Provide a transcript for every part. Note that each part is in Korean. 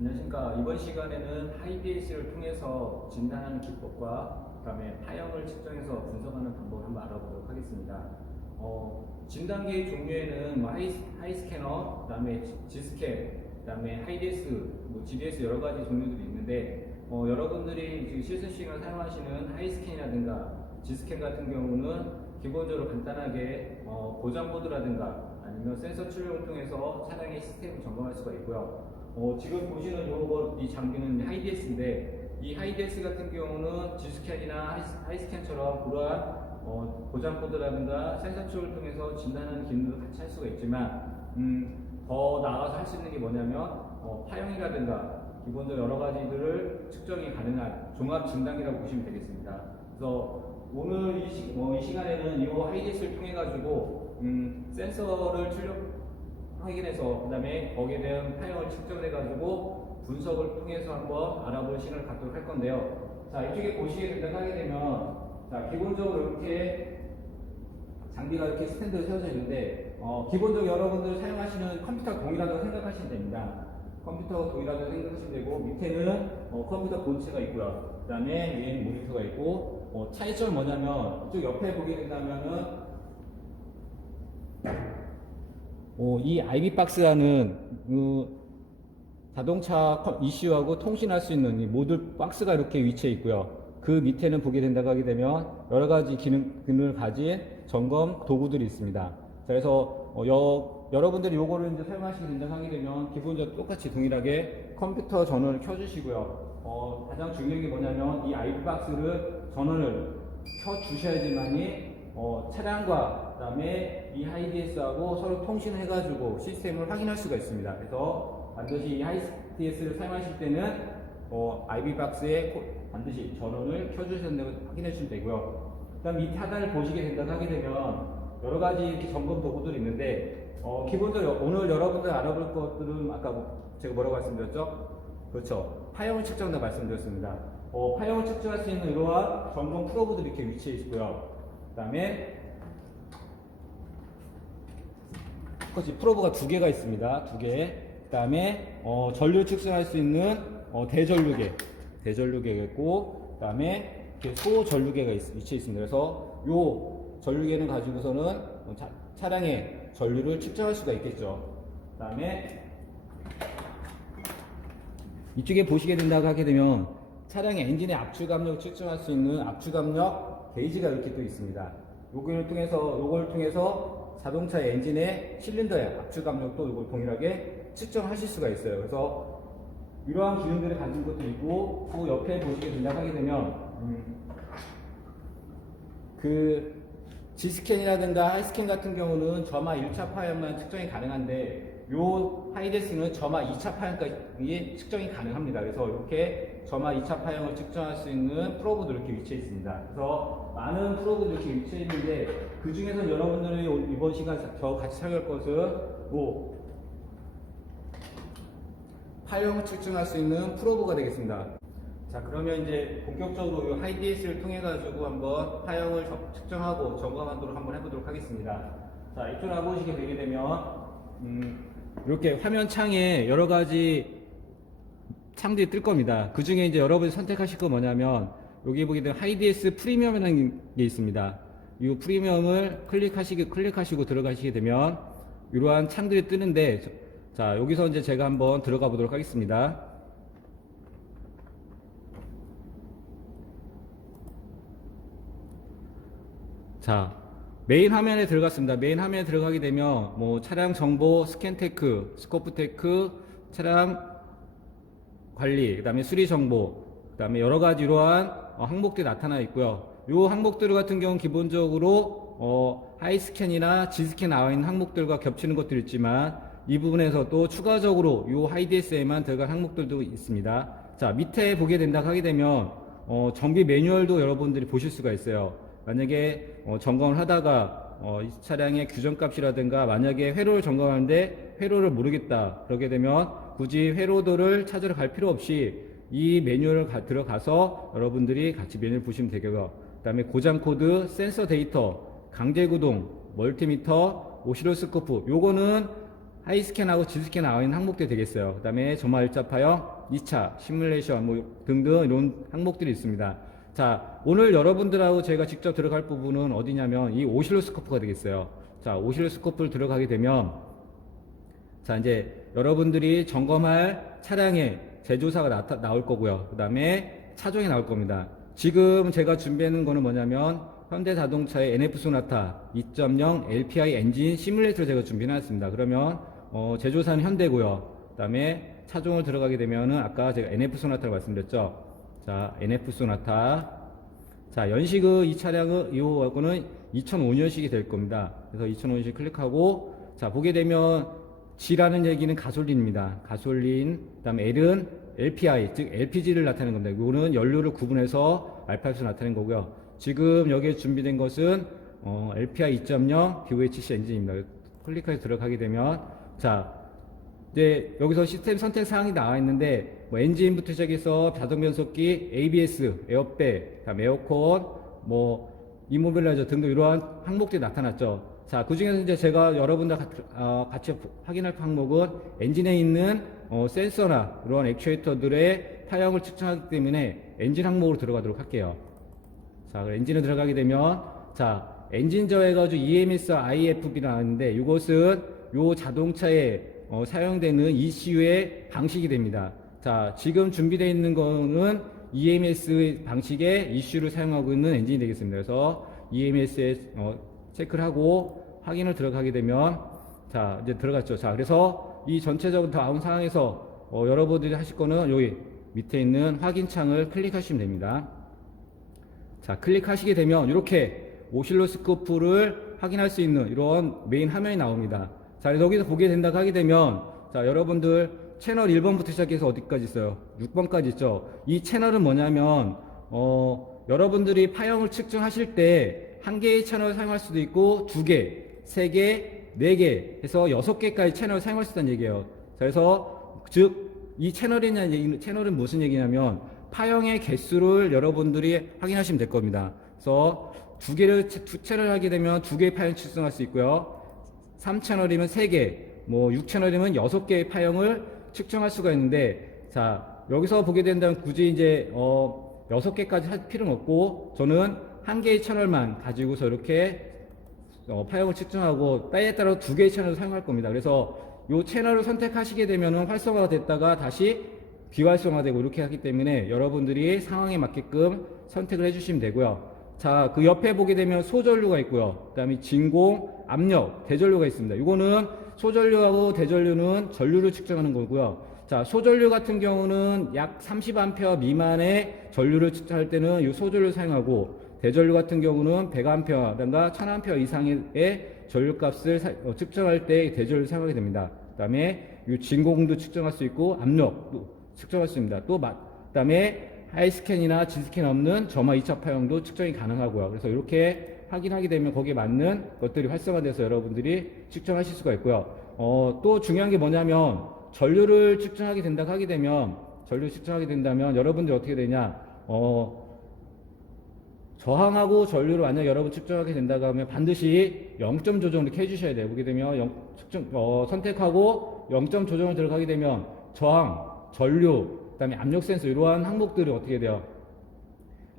안녕하십니까. 이번 시간에는 하이비에스를 통해서 진단하는 기법과 그다음에 파형을 측정해서 분석하는 방법을 한번 알아보도록 하겠습니다. 진단기의 종류에는 하이스캐너, 그다음에 지스캔, 그다음에 하이데스, GDS 여러 가지 종류들이 있는데 여러분들이 지금 실습 시간을 사용하시는 하이스캔이라든가 지스캔 같은 경우는 기본적으로 간단하게 고장보드라든가 아니면 센서 출력을 통해서 차량의 시스템을 점검할 수가 있고요. 지금 보시는 이 장비는 하이디에스인데, 이 하이디에스 같은 경우는 지스캔이나 하이스캔처럼 그러한 고장 코드라든가 센서 출력을 통해서 진단하는 기능도 같이 할 수가 있지만, 더 나아가서 할 수 있는 게 뭐냐면 파형이라든가 기본적으로 여러 가지들을 측정이 가능한 종합 진단기라고 보시면 되겠습니다. 그래서 오늘 이 시간에는 이 하이디에스를 통해 가지고 센서를 확인해서 그 다음에 거기에 대한 파형을 측정해 가지고 분석을 통해서 한번 알아볼 시간을 갖도록 할 건데요. 자, 이쪽에 보시게 된다고 하게 되면, 자, 기본적으로 이렇게 장비가 이렇게 스탠드로 세워져 있는데, 기본적으로 여러분들 사용하시는 컴퓨터 동일하다고 생각하시면 됩니다. 컴퓨터 동일하다고 생각하시면 되고, 밑에는 컴퓨터 본체가 있고요. 그 다음에 위에는 모니터가 있고, 차이점은 뭐냐면 이쪽 옆에 보게 된다면은 이 IB박스라는 자동차 ECU하고 통신할 수 있는 이 모듈 박스가 이렇게 위치해 있고요. 그 밑에는 보게 된다고 하게 되면 여러 가지 기능을 가진 점검 도구들이 있습니다. 자, 그래서 여러분들이 요거를 이제 사용하시게 된다고 하게 되면 기본적으로 똑같이 동일하게 컴퓨터 전원을 켜주시고요. 가장 중요한 게 뭐냐면 이 IB박스를 전원을 켜주셔야지만이 차량과 그 다음에 이 하이디에스하고 서로 통신을 해가지고 시스템을 확인할 수가 있습니다. 그래서 반드시 이 하이디에스를 사용하실 때는 IB박스에 반드시 전원을 켜주셔야 된다고 확인해 주시면 되고요. 그 다음 밑에 하단을 보시게 된다고 하게 되면 여러 가지 점검 도구들이 있는데 기본적으로 오늘 여러분들 알아볼 것들은 아까 제가 뭐라고 말씀드렸죠? 그렇죠. 파형을 측정한다고 말씀드렸습니다. 파형을 측정할 수 있는 이러한 점검 프로브들이 이렇게 위치해 있고요. 그 다음에 똑같이 프로브가 두 개가 있습니다. 두 개. 그 다음에 전류 측정할 수 있는 대전류계가 있고, 그 다음에 소전류계가 위치해 있습니다. 그래서 요 전류계는 가지고서는 차량의 전류를 측정할 수가 있겠죠. 그 다음에 이쪽에 보시게 된다고 하게 되면 차량의 엔진의 압출감력을 측정할 수 있는 압출감력 게이지가 이렇게 또 있습니다. 요걸 통해서 자동차의 엔진의 실린더의 압출감력도 이걸 동일하게 측정하실 수가 있어요. 그래서 이러한 기능들을 가진 것도 있고, 그 옆에 보시게 된다고 하게 되면 그 G스캔이라든가 하이스캔 같은 경우는 점화 1차 파형만 측정이 가능한데, 요 하이데스는 점화 2차 파형까지 측정이 가능합니다. 그래서 이렇게 점화 2차 파형을 측정할 수 있는 프로브도 이렇게 위치해 있습니다. 그래서 많은 프로브들이 이렇게 위치해 있는데, 그 중에서 여러분들이 이번 시간 같이 사용할 것은 파형을 측정할 수 있는 프로브가 되겠습니다. 자, 그러면 이제 본격적으로 이 하이디에스를 통해 가지고 한번 파형을 측정하고 점검하도록 한번 해보도록 하겠습니다. 자, 이쪽으로 와보시게 되게 되면 이렇게 화면 창에 여러 가지 창들이 뜰 겁니다. 그 중에 이제 여러분이 선택하실 거 뭐냐면 여기 보게 되면 하이디에스 프리미엄이라는 게 있습니다. 이 프리미엄을 클릭하시고 들어가시게 되면 이러한 창들이 뜨는데, 자, 여기서 이제 제가 한번 들어가 보도록 하겠습니다. 자, 메인 화면에 들어갔습니다. 메인 화면에 들어가게 되면 차량 정보, 스캔테크, 스코프테크, 차량 관리, 그 다음에 수리 정보, 그 다음에 여러 가지 이러한 항목들이 나타나 있고요. 이 항목들 같은 경우는 기본적으로 하이스캔이나 지스캔 나와 있는 항목들과 겹치는 것들이 있지만, 이 부분에서 또 추가적으로 이 하이디에스에만 들어간 항목들도 있습니다. 자, 밑에 보게 된다고 하게 되면 정비 매뉴얼도 여러분들이 보실 수가 있어요. 만약에 점검을 하다가 이 차량의 규정값이라든가 만약에 회로를 점검하는데 회로를 모르겠다 그러게 되면 굳이 회로도를 찾으러 갈 필요 없이 이 매뉴얼을 들어가서 여러분들이 같이 매뉴얼 보시면 되고요. 그 다음에 고장 코드, 센서 데이터, 강제 구동, 멀티미터, 오시로스코프, 요거는 하이스캔하고 지스캔 나와 있는 항목들이 되겠어요. 그 다음에 점화 일자 파형, 2차, 시뮬레이션 뭐 등등 이런 항목들이 있습니다. 자, 오늘 여러분들하고 제가 직접 들어갈 부분은 어디냐면 이 오실로스코프가 되겠어요. 자, 오실로스코프를 들어가게 되면 자, 이제 여러분들이 점검할 차량의 제조사가 나올 거고요. 그 다음에 차종이 나올 겁니다. 지금 제가 준비하는 거는 뭐냐면 현대자동차의 NF 소나타 2.0 LPI 엔진 시뮬레이터를 제가 준비해놨습니다. 그러면 제조사는 현대고요. 그 다음에 차종을 들어가게 되면은 아까 제가 NF 소나타를 말씀드렸죠. 자, NF 소나타. 자, 연식은 이 차량은 이거는 2005년식이 될 겁니다. 그래서 2005년식 클릭하고 자, 보게 되면 G라는 얘기는 가솔린입니다. 가솔린. 그다음에 L은 LPI, 즉 LPG를 나타내는 겁니다. 이거는 연료를 구분해서 알파에서 나타낸 거고요. 지금 여기에 준비된 것은 LPI 2.0 BOHC 엔진입니다. 클릭해서 들어가게 되면 자, 이제 여기서 시스템 선택 사항이 나와 있는데 뭐 엔진부터 시작해서 자동 변속기, ABS, 에어백, 다음 에어컨, 뭐 이모빌라이저 등등 이러한 항목들이 나타났죠. 자, 그 중에서 이제 제가 여러분들 같이 확인할 항목은 엔진에 있는 센서나 이러한 액추에이터들의 타협을 측정하기 때문에 엔진 항목으로 들어가도록 할게요. 자, 엔진에 들어가게 되면 자, 엔진저 해가지고 EMS IFB가 나왔는데 이것은 요 자동차에 사용되는 ECU의 방식이 됩니다. 자, 지금 준비되어 있는 거는 EMS 방식의 ECU를 사용하고 있는 엔진이 되겠습니다. 그래서 EMS에 체크를 하고 확인을 들어가게 되면 자, 이제 들어갔죠. 자, 그래서 이 전체적으로 나온 상황에서 여러분들이 하실 거는 여기 밑에 있는 확인 창을 클릭하시면 됩니다. 자, 클릭하시게 되면 이렇게 오실로스코프를 확인할 수 있는 이런 메인 화면이 나옵니다. 자, 여기서 보게 된다고 하게 되면 자, 여러분들 채널 1번부터 시작해서 어디까지 있어요? 6번까지 있죠. 이 채널은 뭐냐면 여러분들이 파형을 측정하실 때 한 개의 채널을 사용할 수도 있고 2개, 3개, 4개 해서 6개까지 채널을 사용할 수 있다는 얘기예요. 자, 그래서 즉 이 채널이냐는 얘기는 채널은 무슨 얘기냐면 파형의 개수를 여러분들이 확인하시면 될 겁니다. 그래서 두 채널을 하게 되면 2개의 파형 측정할 수 있고요. 3채널이면 3개, 뭐 6채널이면 6개의 파형을 측정할 수가 있는데 자, 여기서 보게 된다면 굳이 이제 6개까지 할 필요는 없고 저는 한 개의 채널만 가지고서 이렇게 파형을 측정하고 때에 따라 2개의 채널을 사용할 겁니다. 그래서 이 채널을 선택하시게 되면 활성화가 됐다가 다시 비활성화되고 이렇게 하기 때문에 여러분들이 상황에 맞게끔 선택을 해주시면 되고요. 자, 그 옆에 보게 되면 소전류가 있고요. 그 다음에 진공, 압력, 대전류가 있습니다. 이거는 소전류하고 대전류는 전류를 측정하는 거고요. 자, 소전류 같은 경우는 약 30A 미만의 전류를 측정할 때는 이 소전류를 사용하고 대전류 같은 경우는 100A라든가 1000A 이상의 전류값을 측정할 때 대전류를 사용하게 됩니다. 그 다음에 이 진공도 측정할 수 있고 압력도 측정할 수 있습니다. 또 그 다음에 하이스캔이나 지스캔 없는 점화 2차 파형도 측정이 가능하고요. 그래서 이렇게 확인하게 되면 거기에 맞는 것들이 활성화돼서 여러분들이 측정하실 수가 있고요. 또 중요한 게 뭐냐면 전류를 측정하게 된다고 하게 되면 여러분들이 어떻게 되냐 저항하고 전류를 만약 여러분 측정하게 된다고 하면 반드시 0점 조정을 이렇게 해주셔야 돼요. 보게 되면 선택하고 0점 조정을 들어가게 되면 저항, 전류, 그 다음에 압력 센서 이러한 항목들이 어떻게 돼요?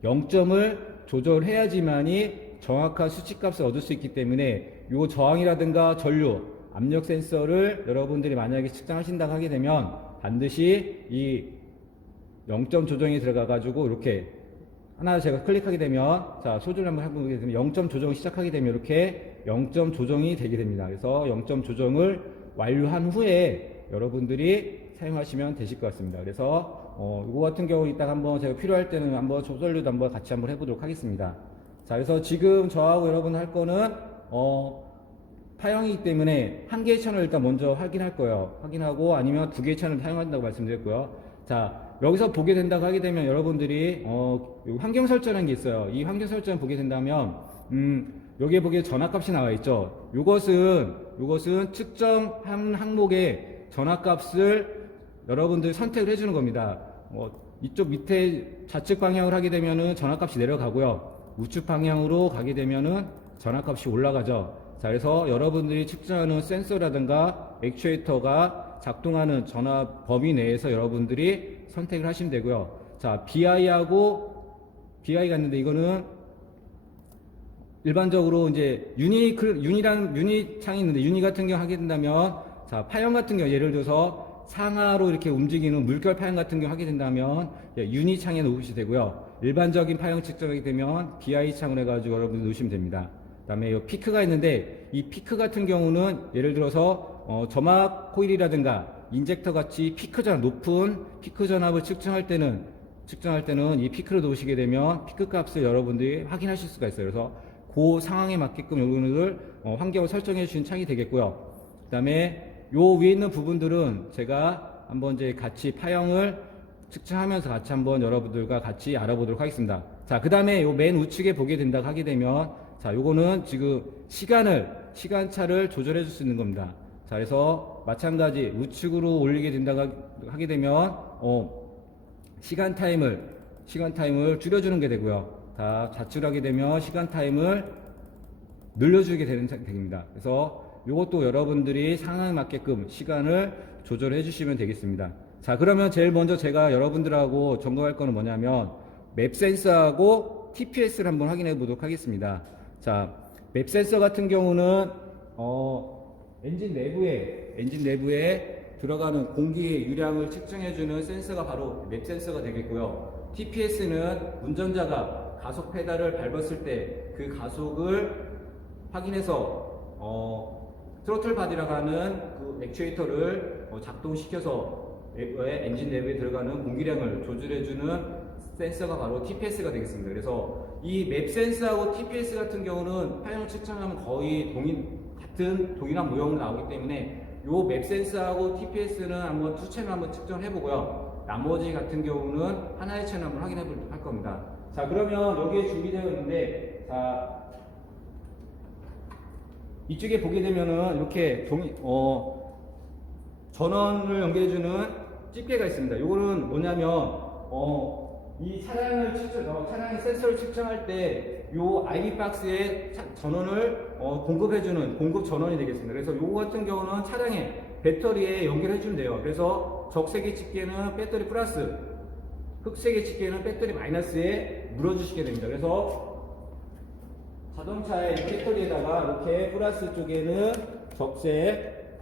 0점을 조절해야지만이 정확한 수치값을 얻을 수 있기 때문에 이 저항이라든가 전류, 압력 센서를 여러분들이 만약에 측정하신다고 하게 되면 반드시 이 0점 조정이 들어가 가지고 이렇게 하나 제가 클릭하게 되면 자, 소조를 한번 해보게 되면 0점 조정을 시작하게 되면 이렇게 0점 조정이 되게 됩니다. 그래서 0점 조정을 완료한 후에 여러분들이 사용하시면 되실 것 같습니다. 그래서 이거 같은 경우 이따가 한번 제가 필요할 때는 한번 조절류도 한번 같이 한번 해보도록 하겠습니다. 자, 그래서 지금 저하고 여러분 할 거는 파형이기 때문에 한 개의 채널을 일단 먼저 확인할 거예요. 확인하고 아니면 2개의 채널을 사용한다고 말씀드렸고요. 자, 여기서 보게 된다고 하게 되면 여러분들이 환경 설정이라는 게 있어요. 이 환경 설정 보게 된다면 여기에 보기에 전압값이 나와 있죠. 이것은 측정한 항목의 전압값을 여러분들 선택을 해주는 겁니다. 이쪽 밑에 좌측 방향을 하게 되면은 전압값이 내려가고요. 우측 방향으로 가게 되면은 전압값이 올라가죠. 자, 그래서 여러분들이 측정하는 센서라든가 액추에이터가 작동하는 전화 범위 내에서 여러분들이 선택을 하시면 되고요. 자, BI가 있는데 이거는 일반적으로 이제 유니 창이 있는데 유니 같은 경우 하게 된다면, 자, 파형 같은 경우 예를 들어서 상하로 이렇게 움직이는 물결 파형 같은 경우 하게 된다면 유니 창에 놓으시면 되고요. 일반적인 파형 측정하게 되면 BI 창을 해가지고 여러분들 놓으시면 됩니다. 그 다음에 이 피크가 있는데 이 피크 같은 경우는 예를 들어서 점압 코일이라든가 인젝터 같이 높은 피크 전압을 측정할 때는 이 피크를 놓으시게 되면 피크 값을 여러분들이 확인하실 수가 있어요. 그래서 그 상황에 맞게끔 여러분들 환경을 설정해 주신 창이 되겠고요. 그 다음에 요 위에 있는 부분들은 제가 한번 이제 같이 파형을 측정하면서 같이 한번 여러분들과 같이 알아보도록 하겠습니다. 자, 그 다음에 요 맨 우측에 보게 된다고 하게 되면, 자, 요거는 지금 시간차를 조절해 줄 수 있는 겁니다. 자, 그래서 마찬가지 우측으로 올리게 된다고 하게 되면, 시간 타임을 줄여주는 게 되고요. 자, 좌측으로 하게 되면 시간 타임을 늘려주게 되는 상태입니다. 그래서 이것도 여러분들이 상황에 맞게끔 시간을 조절해 주시면 되겠습니다. 자, 그러면 제일 먼저 제가 여러분들하고 점검할 거는 뭐냐면 맵 센서하고 TPS를 한번 확인해 보도록 하겠습니다. 자, 맵 센서 같은 경우는 엔진 내부에 들어가는 공기의 유량을 측정해주는 센서가 바로 맵 센서가 되겠고요. TPS는 운전자가 가속 페달을 밟았을 때 그 가속을 확인해서 트로틀 바디라고 하는 그 액추에이터를 작동시켜서 엔진 내부에 들어가는 공기량을 조절해주는 센서가 바로 TPS가 되겠습니다. 그래서 이 맵 센서하고 TPS 같은 경우는 파형 측정하면 거의 동일한 모형으로 나오기 때문에 요 맵 센서하고 TPS는 한번 두 채널 한번 측정을 해보고요. 나머지 같은 경우는 하나의 채널 한번 확인해 볼 겁니다. 자, 그러면 여기에 준비되어 있는데, 자, 이쪽에 보게 되면은 이렇게 전원을 연결해주는 집게가 있습니다. 요거는 뭐냐면, 이 차량의 센서를 측정할 때 요 IV 박스에 전원을 공급해주는 공급 전원이 되겠습니다. 그래서 요거 같은 경우는 차량의 배터리에 연결해주면 돼요. 그래서 적색의 집게는 배터리 플러스, 흑색의 집게는 배터리 마이너스에 물어주시게 됩니다. 그래서 자동차의 배터리에다가 이렇게 플러스 쪽에는 적색,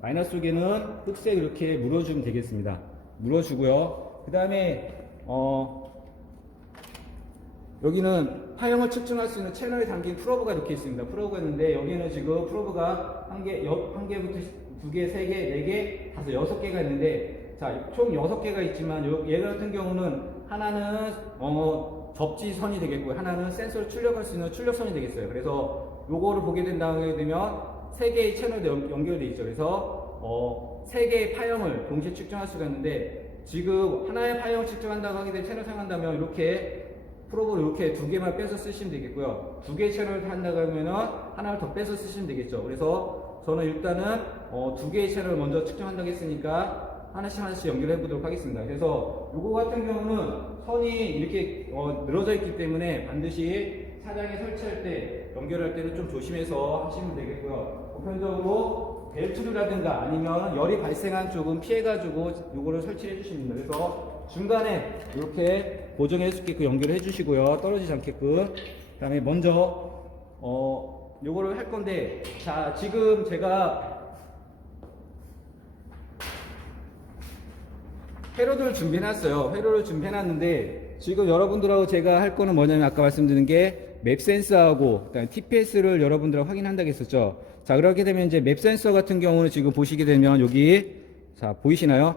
마이너스 쪽에는 흑색 이렇게 물어주면 되겠습니다. 물어주고요. 그 다음에 여기는 파형을 측정할 수 있는 채널에 담긴 프로브가 이렇게 있습니다. 프로브가 있는데 여기는 지금 프로브가 한 개부터 두 개, 세 개, 네 개, 다섯, 여섯 개가 있는데, 자, 총 6개가 있지만 얘 같은 경우는 하나는 접지선이 되겠고요. 하나는 센서를 출력할 수 있는 출력선이 되겠어요. 그래서 요거를 보게 된다고 되면 3개의 채널도 연결되어 있죠. 그래서 3개의 파형을 동시에 측정할 수가 있는데, 지금 하나의 파형을 측정한다고 하게 되면 채널 사용한다면 이렇게 프로브를 이렇게 2개만 빼서 쓰시면 되겠고요. 2개의 채널을 한다고 하면은 하나를 더 빼서 쓰시면 되겠죠. 그래서 저는 일단은 2개의 채널을 먼저 측정한다고 했으니까 하나씩 연결해 보도록 하겠습니다. 그래서 요거 같은 경우는 선이 이렇게 늘어져 있기 때문에 반드시 차량에 설치할 때, 연결할 때는 좀 조심해서 하시면 되겠고요. 보편적으로 벨트류라든가 아니면 열이 발생한 쪽은 피해가지고 요거를 설치해 주십니다. 그래서 중간에 이렇게 고정해 주게끔 연결해 주시고요. 떨어지지 않게끔. 그 다음에 먼저 요거를 할 건데, 자, 지금 제가 회로를 준비해놨어요. 회로를 준비해놨는데, 지금 여러분들하고 제가 할 거는 뭐냐면 아까 말씀드린 게 맵 센서하고 그다음에 TPS를 여러분들하고 확인한다고 했었죠. 자, 그렇게 되면 이제 맵 센서 같은 경우는 지금 보시게 되면 여기, 자, 보이시나요?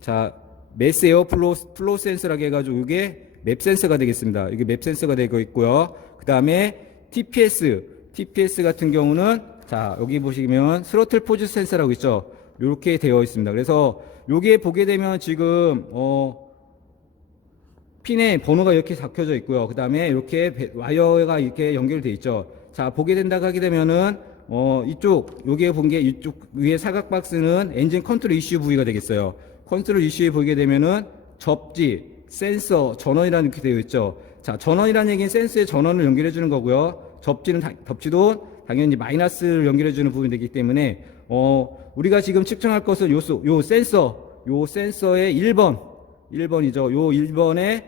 자, 매스 에어 플로우 센서라고 해가지고 이게 맵 센서가 되겠습니다. 이게 맵 센서가 되고 있고요. 그 다음에 TPS 같은 경우는, 자, 여기 보시면 스로틀 포즈 센서라고 있죠. 이렇게 되어 있습니다. 그래서 여기에 보게 되면 지금 핀에 번호가 이렇게 적혀져 있고요. 그 다음에 이렇게 와이어가 이렇게 연결되어 있죠. 자, 보게 된다고 하게 되면은 여기에 본 게 이쪽 위에 사각 박스는 엔진 컨트롤 이슈 부위가 되겠어요. 컨트롤 이슈에 보게 되면은 접지, 센서, 전원이라는 이렇게 되어 있죠. 자, 전원이라는 얘기는 센서에 전원을 연결해 주는 거고요. 접지도 당연히 마이너스를 연결해주는 부분이 되기 때문에 우리가 지금 측정할 것은 요 센서의 1번이죠. 요 1번의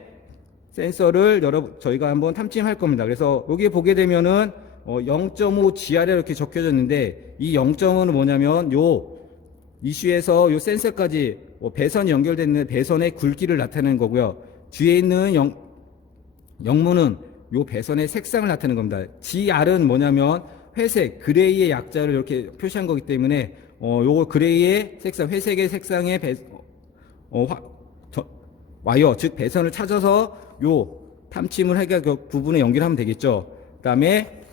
센서를 저희가 한번 탐침할 겁니다. 그래서 여기에 보게 되면은 0.5 GR에 이렇게 적혀졌는데 이 0.5는 뭐냐면 요 이슈에서 요 센서까지 배선이 연결되는 배선의 굵기를 나타내는 거고요. 뒤에 있는 영문은 요 배선의 색상을 나타내는 겁니다. GR은 뭐냐면 회색, 그레이의 약자를 이렇게 표시한 거기 때문에 요거 그레이의 색상, 회색의 색상의 와이어, 즉 배선을 찾아서 요 탐침을 해가 그 부분에 연결하면 되겠죠. 그 다음에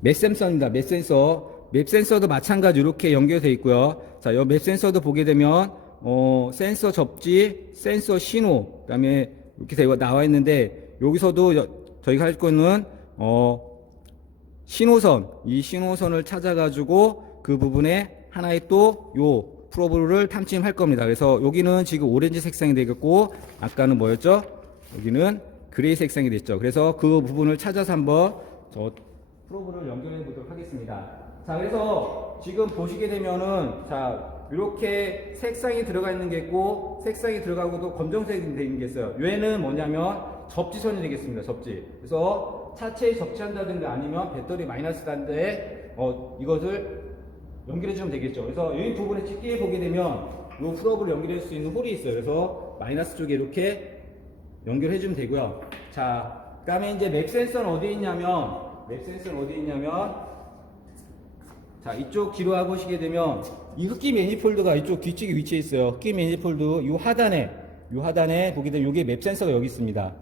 맵 센서입니다. 맵 센서도 마찬가지 이렇게 연결되어 있고요. 자, 요 맵 센서도 보게 되면 센서 접지, 센서 신호, 그다음에 이렇게 나와 있는데 여기서도 저희가 할 거는 이 신호선을 찾아가지고 그 부분에 하나의 또 요 프로브를 탐침할 겁니다. 그래서 여기는 지금 오렌지 색상이 되겠고 아까는 뭐였죠? 여기는 그레이 색상이 됐죠. 그래서 그 부분을 찾아서 한번 저 프로브를 연결해 보도록 하겠습니다. 자, 그래서 지금 보시게 되면은 자 이렇게 색상이 들어가 있는 게 있고 색상이 들어가고도 검정색이 되는 게 있어요. 얘는 뭐냐면 접지선이 되겠습니다. 접지. 그래서 차체에 접지한다든가 아니면 배터리 마이너스 단자에 이것을 연결해 주면 되겠죠. 그래서 이 부분에 찍기에 보게 되면 이 프로브를 연결할 수 있는 홀이 있어요. 그래서 마이너스 쪽에 이렇게 연결해 주면 되고요. 자, 그 다음에 이제 맵 센서는 어디에 있냐면 자, 이쪽 뒤로 와보시게 되면 이 흡기 매니폴드가 이쪽 뒤쪽에 위치해 있어요. 흡기 매니폴드 이 하단에 보게 되면 이게 맵 센서가 여기 있습니다.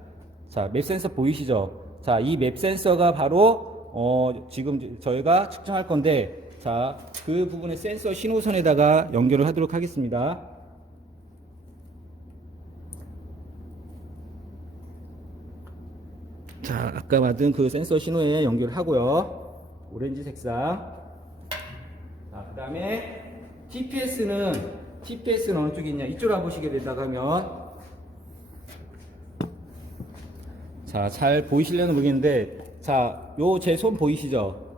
자, 맵 센서 보이시죠? 자, 이 맵 센서가 바로 지금 저희가 측정할 건데 자, 그 부분의 센서 신호선에다가 연결을 하도록 하겠습니다. 자, 아까 받은 그 센서 신호에 연결을 하고요. 오렌지 색상. 자, 그 다음에 TPS는 어느 쪽에 있냐? 이쪽으로 와보시게 된다고 하면 자, 잘 보이시려나 모르겠는데 자, 요 제 손 보이시죠?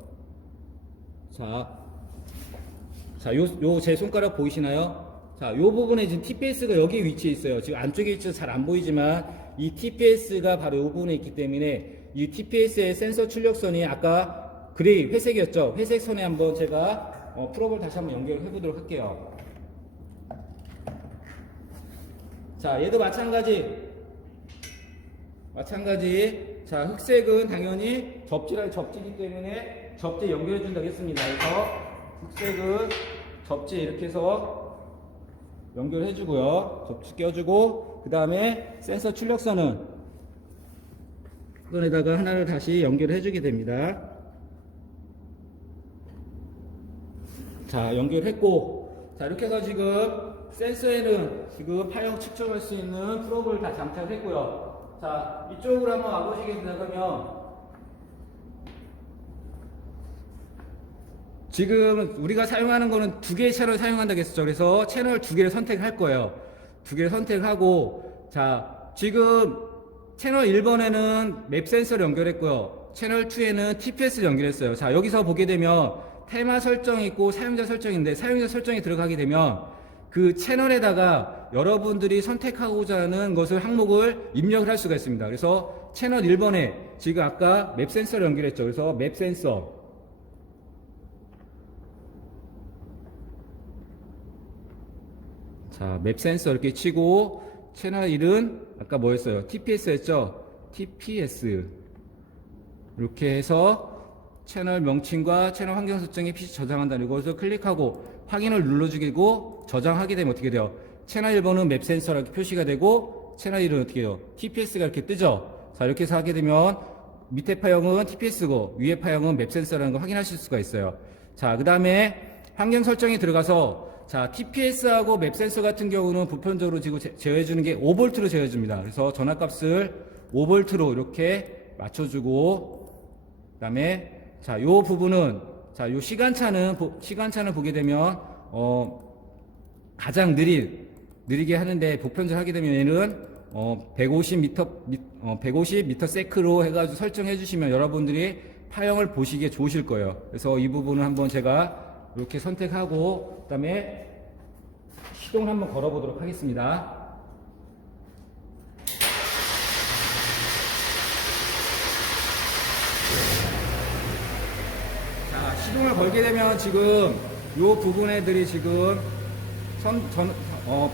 자, 요 제 손가락 보이시나요? 자, 요 부분에 지금 TPS가 여기 위치해 있어요. 지금 안쪽에 위치해서 잘 안 보이지만 이 TPS가 바로 요 부분에 있기 때문에 이 TPS의 센서 출력선이 아까 그레이 회색이었죠? 회색 선에 한번 제가 프로브를 다시 한번 연결해 보도록 할게요. 자, 얘도 마찬가지. 자, 흑색은 당연히 접지기 때문에 접지에 연결해 준다고 했습니다. 그래서 흑색은 접지에 이렇게 해서 연결해 주고요. 접지 껴주고 그 다음에 센서 출력선은 이건에다가 하나를 다시 연결해 주게 됩니다. 자, 연결했고 자, 이렇게 해서 지금 센서에는 지금 파형 측정할 수 있는 프로브를 다 장착을 했고요. 자, 이쪽으로 한번 와보시게 된다면 지금 우리가 사용하는 거는 두 개의 채널을 사용한다고 했었죠. 그래서 채널 두 개를 선택할 거예요. 두 개를 선택하고 자, 지금 채널 1번에는 맵 센서를 연결했고요. 채널 2에는 TPS를 연결했어요. 자, 여기서 보게 되면 테마 설정이 있고 사용자 설정인데 사용자 설정이 들어가게 되면 그 채널에다가 여러분들이 선택하고자 하는 것을 항목을 입력을 할 수가 있습니다. 그래서 채널 1번에 지금 아까 맵 센서를 연결했죠. 그래서 맵 센서 자, 맵 센서 이렇게 치고 채널 1은 아까 뭐였어요? TPS 했죠? TPS 이렇게 해서 채널 명칭과 채널 환경 설정에 PC 저장한다는 것을 클릭하고 확인을 눌러주고 저장하게 되면 어떻게 돼요? 채널 1번은 맵 센서라고 표시가 되고 채널 1은 어떻게 돼요? TPS가 이렇게 뜨죠? 자, 이렇게 해서 하게 되면 밑에 파형은 TPS고 위에 파형은 맵 센서라는 걸 확인하실 수가 있어요. 자, 그 다음에 환경 설정에 들어가서 자, TPS하고 맵 센서 같은 경우는 보편적으로 지금 제어해주는 게 5V로 제어해줍니다. 그래서 전압값을 5V로 이렇게 맞춰주고, 그 다음에, 자, 요 부분은, 자, 요 시간차는 보게 되면, 가장 느리게 하는데, 보편적으로 하게 되면 얘는 150m 150m 세크로 해가지고 설정해 주시면 여러분들이 파형을 보시기에 좋으실 거예요. 그래서 이 부분은 한번 제가 이렇게 선택하고 그다음에 시동을 한번 걸어 보도록 하겠습니다. 자, 시동을 걸게 되면 지금 요 부분 애들이 지금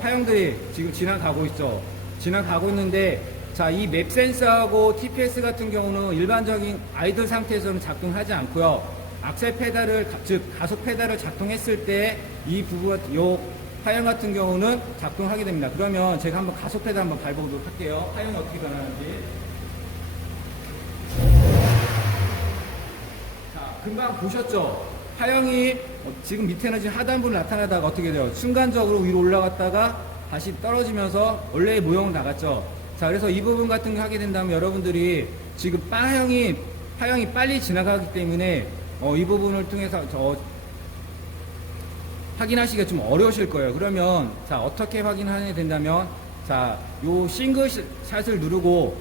파형들이 지금 지나가고 있죠. 지나가고 있는데, 자, 이 맵 센서하고 TPS 같은 경우는 일반적인 아이들 상태에서는 작동하지 않고요. 악셀 페달을, 즉 가속 페달을 작동했을 때 이 부분, 요 파형 같은 경우는 작동하게 됩니다. 그러면 제가 한번 가속 페달 한번 밟아보도록 할게요. 파형이 어떻게 변하는지. 자, 금방 보셨죠? 파형이 지금 밑에는 지금 하단부로 나타나다가 어떻게 돼요? 순간적으로 위로 올라갔다가 다시 떨어지면서 원래의 모형으로 나갔죠. 자, 그래서 이 부분 같은 거 하게 된다면 여러분들이 지금 파형이 빨리 지나가기 때문에 이 부분을 통해서 확인하시기가 좀 어려우실 거예요. 그러면 자, 어떻게 확인하게 된다면, 자, 요 싱글샷을 누르고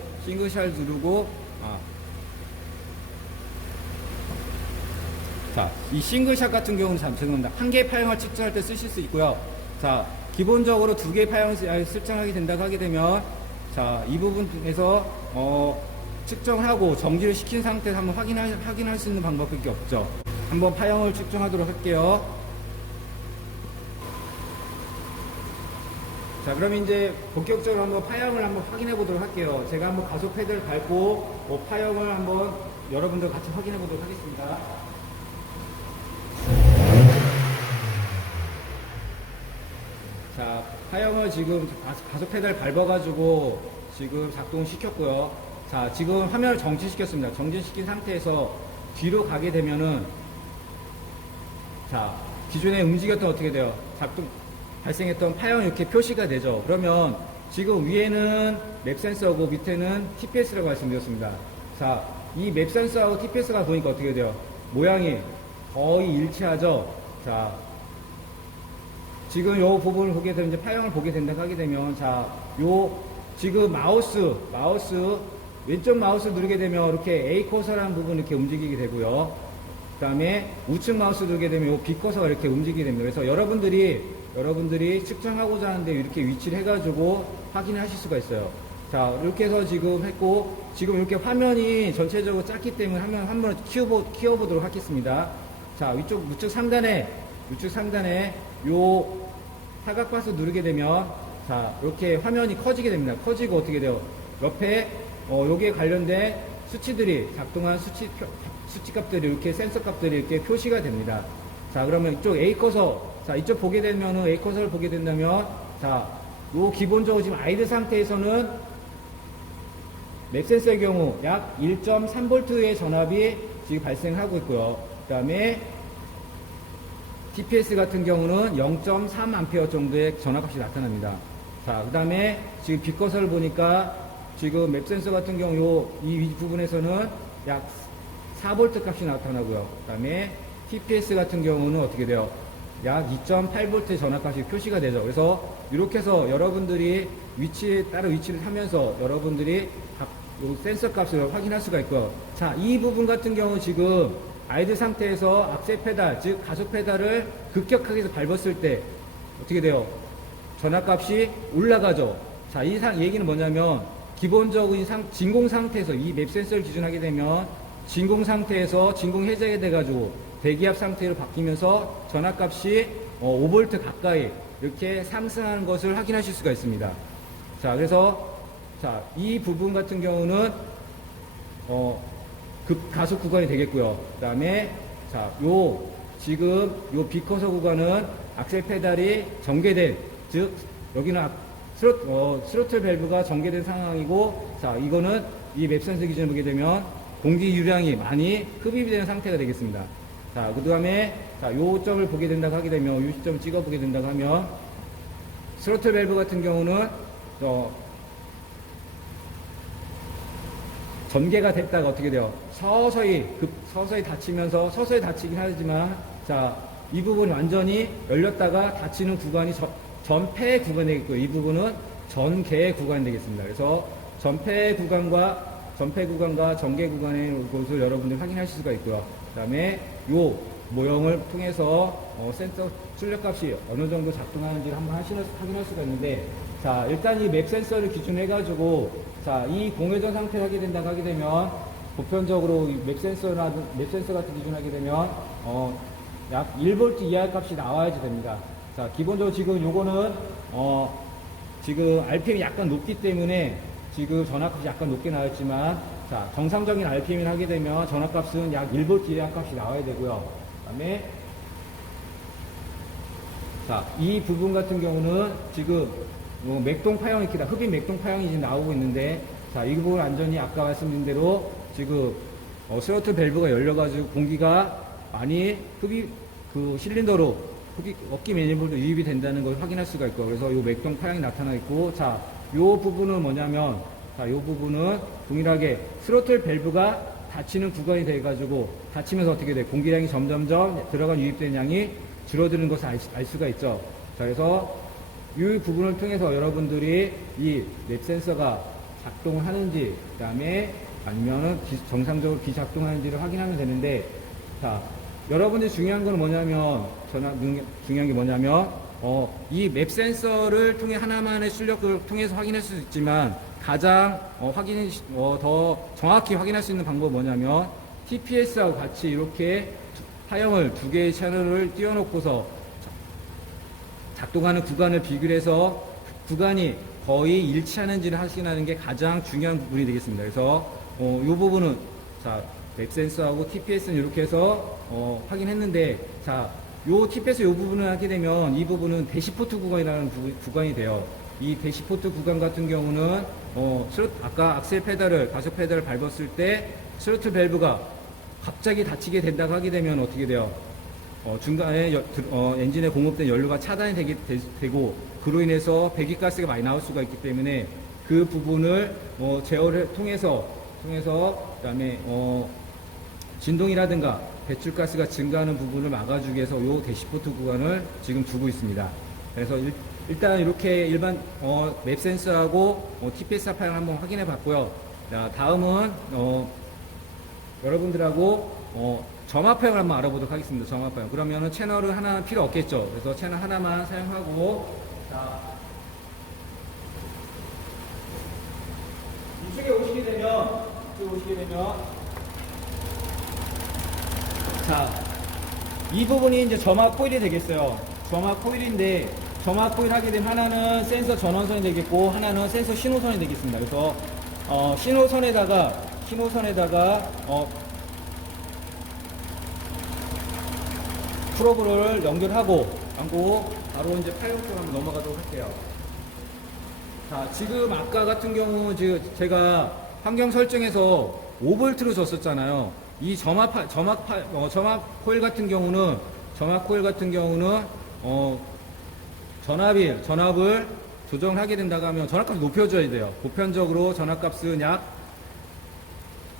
자, 이 싱글샷 같은 경우는 죄송합니다. 한 개의 파형을 측정할 때 쓰실 수 있고요. 자, 기본적으로 두 개의 파형을 설정하게 된다고 하게 되면, 자, 이 부분에서 측정하고 정지를 시킨 상태에서 한번 확인할 수 있는 방법밖에 없죠. 한번 파형을 측정하도록 할게요. 자, 그럼 이제 본격적으로 한번 파형을 한번 확인해 보도록 할게요. 제가 한번 가속 패드를 밟고 파형을 한번 여러분들 같이 확인해 보도록 하겠습니다. 자, 파형을 지금 가속 페달 밟아가지고 지금 작동시켰고요. 자, 지금 화면을 정지시켰습니다. 정지시킨 상태에서 뒤로 가게 되면은, 자, 기존에 움직였던 어떻게 돼요? 발생했던 파형이 이렇게 표시가 되죠. 그러면 지금 위에는 맵 센서고 밑에는 TPS라고 말씀드렸습니다. 자, 이 맵 센서하고 TPS가 보니까 어떻게 돼요? 모양이 거의 일치하죠. 자, 지금 요 부분을 보게 되면 이제 파형을 보게 된다고 하게 되면, 자, 요 지금 마우스 왼쪽 마우스 누르게 되면 이렇게 A 커서라는 부분 이렇게 움직이게 되고요. 그 다음에 우측 마우스 누르게 되면 요 B 커서가 이렇게 움직이게 됩니다. 그래서 여러분들이 측정하고자 하는데 이렇게 위치를 해가지고 확인하실 수가 있어요. 자, 이렇게 해서 지금 했고, 지금 이렇게 화면이 전체적으로 작기 때문에 한번 키워보도록 하겠습니다. 자, 우측 상단에 요 사각바스 누르게 되면, 자, 이렇게 화면이 커지게 됩니다. 커지고 어떻게 돼요? 옆에 여기에 관련된 수치들이 작동한 수치 값들이 이렇게 센서 값들이 이렇게 표시가 됩니다. 자, 그러면 이쪽 A 커서, 자, 이쪽 보게 되면은 A 커서를 보게 된다면, 자, 요 기본적으로 지금 아이들 상태에서는 맵 센서의 경우 약 1.3V의 전압이 지금 발생하고 있고요. 그 다음에 TPS 같은 경우는 0.3A 정도의 전압값이 나타납니다. 자, 그 다음에 지금 빛커서를 보니까 지금 맵 센서 같은 경우 이 부분에서는 약 4V 값이 나타나고요. 그 다음에 TPS 같은 경우는 어떻게 돼요? 약 2.8V의 전압값이 표시가 되죠. 그래서 이렇게 해서 여러분들이 따로 위치를 하면서 여러분들이 각 센서 값을 확인할 수가 있고요. 자, 이 부분 같은 경우 지금 아이들 상태에서 악셀 페달, 즉 가속 페달을 급격하게 해서 밟았을 때 어떻게 돼요? 전압값이 올라가죠. 자, 이 얘기는 뭐냐면, 기본적인 진공 상태에서 이 맵 센서를 기준하게 되면 진공 상태에서 진공 해제가 돼가지고 대기압 상태로 바뀌면서 전압값이 5V 가까이 이렇게 상승하는 것을 확인하실 수가 있습니다. 자, 그래서 자, 이 부분 같은 경우는 가속 구간이 되겠고요. 그 다음에 자, 지금 비커서 구간은 악셀 페달이 전개된, 즉 여기는 스로틀 밸브가 전개된 상황이고, 자, 이거는 이 맵 센서 기준을 보게 되면 공기 유량이 많이 흡입이 되는 상태가 되겠습니다. 자, 그 다음에 자, 요 점을 보게 된다고 하게 되면, 요 시점을 찍어 보게 된다고 하면, 스로틀 밸브 같은 경우는 전개가 됐다가 어떻게 돼요? 서서히 닫히면서, 서서히 닫히긴 하지만, 자, 이 부분이 완전히 열렸다가 닫히는 구간이 전폐 구간이 되겠고요. 이 부분은 전개 구간이 되겠습니다. 그래서 전폐 구간과 전개 구간의 곳을 여러분들이 확인하실 수가 있고요. 그 다음에 요 모형을 통해서 센서 출력값이 어느 정도 작동하는지를 한번 확인할 수가 있는데, 자, 일단 이 맵 센서를 기준으로 해가지고, 자, 이 공회전 상태를 하게 된다고 하게 되면, 보편적으로 맵 센서 같은 기준을 하게 되면, 약 1V 이하 값이 나와야지 됩니다. 자, 기본적으로 지금 요거는, 지금 RPM이 약간 높기 때문에 지금 전압값이 약간 높게 나왔지만, 자, 정상적인 RPM을 하게 되면 전압값은 약 1V 이하 값이 나와야 되고요. 그 다음에, 자, 이 부분 같은 경우는 지금 맥동 파형이 기다 흡입 맥동 파형이 지금 나오고 있는데, 자, 이 부분 완전히 아까 말씀드린 대로 지금 스로틀 밸브가 열려가지고 공기가 많이 그 실린더로 업기 매니폴도 유입이 된다는 걸 확인할 수가 있고, 그래서 이 맥동 파형이 나타나 있고, 자, 이 부분은 뭐냐면, 자, 이 부분은 동일하게 스로틀 밸브가 닫히는 구간이 돼가지고 닫히면서 어떻게 돼? 공기량이 점점점 들어간 유입된 양이 줄어드는 것을 알 수가 있죠. 자, 그래서 이 부분을 통해서 여러분들이 이 맵 센서가 작동을 하는지, 그 다음에 아니면은 정상적으로 비작동하는지를 확인하면 되는데, 자, 여러분들이 중요한 건 뭐냐면, 중요한 게 뭐냐면, 이 맵 센서를 통해 하나만의 출력을 통해서 확인할 수 있지만, 가장 더 정확히 확인할 수 있는 방법은 뭐냐면, TPS하고 같이 이렇게 파형을 두 개의 채널을 띄워놓고서 작동하는 구간을 비교해서 구간이 거의 일치하는지를 확인하는 게 가장 중요한 부분이 되겠습니다. 그래서 이 부분은, 자, 맵 센서하고 TPS는 이렇게 해서 확인했는데, 자, 요 TPS 요 부분을 하게 되면 이 부분은 대시포트 구간이라는 구간이 돼요. 이 대시포트 구간 같은 경우는 아까 악셀 페달을 가속 페달을 밟았을 때 스로틀 밸브가 갑자기 닫히게 된다고 하게 되면 어떻게 돼요? 중간에 엔진에 공급된 연료가 차단이 되고, 그로 인해서 배기가스가 많이 나올 수가 있기 때문에 그 부분을 제어를 통해서 그다음에 진동이라든가 배출가스가 증가하는 부분을 막아주기 위해서 요 대시포트 구간을 지금 두고 있습니다. 그래서 일단 이렇게 일반 맵 센서하고 TPS 파형을 한번 확인해 봤고요. 자, 다음은 여러분들하고 점화 파형을 한번 알아보도록 하겠습니다. 점화 파형. 그러면은 채널은 하나는 필요 없겠죠. 그래서 채널 하나만 사용하고, 자, 이쪽에 오시게 되면, 자, 이 부분이 이제 점화 코일이 되겠어요. 점화 코일인데, 점화 코일 하게 되면 하나는 센서 전원선이 되겠고, 하나는 센서 신호선이 되겠습니다. 그래서 신호선에다가 프로브를 연결하고 바로 이제 파형 쪽으로 한번 넘어가도록 할게요. 자, 지금 아까 같은 경우 제가 환경 설정에서 5V로 줬었잖아요. 이 점화 코일 같은 경우는 전압을 조정하게 된다고 하면 전압값을 높여줘야 돼요. 보편적으로 전압값은 약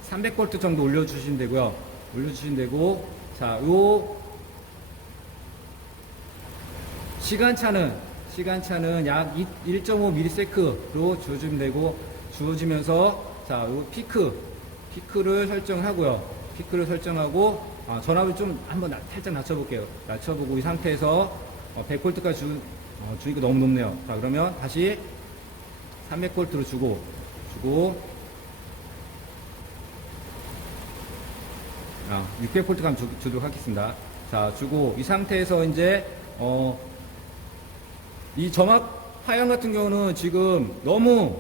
300V 정도 올려주시면 되고, 자, 요 시간차는 약 1.5ms로 주어지면서, 자, 요 피크를 설정하고, 전압을 좀 한번 살짝 낮춰볼게요. 낮춰보고 이 상태에서 100V까지 주니까 너무 높네요. 자, 그러면 다시 300V로 주고 600V 감 주도록 하겠습니다. 자, 주고 이 상태에서 이제 이 점압 파형 같은 경우는 지금 너무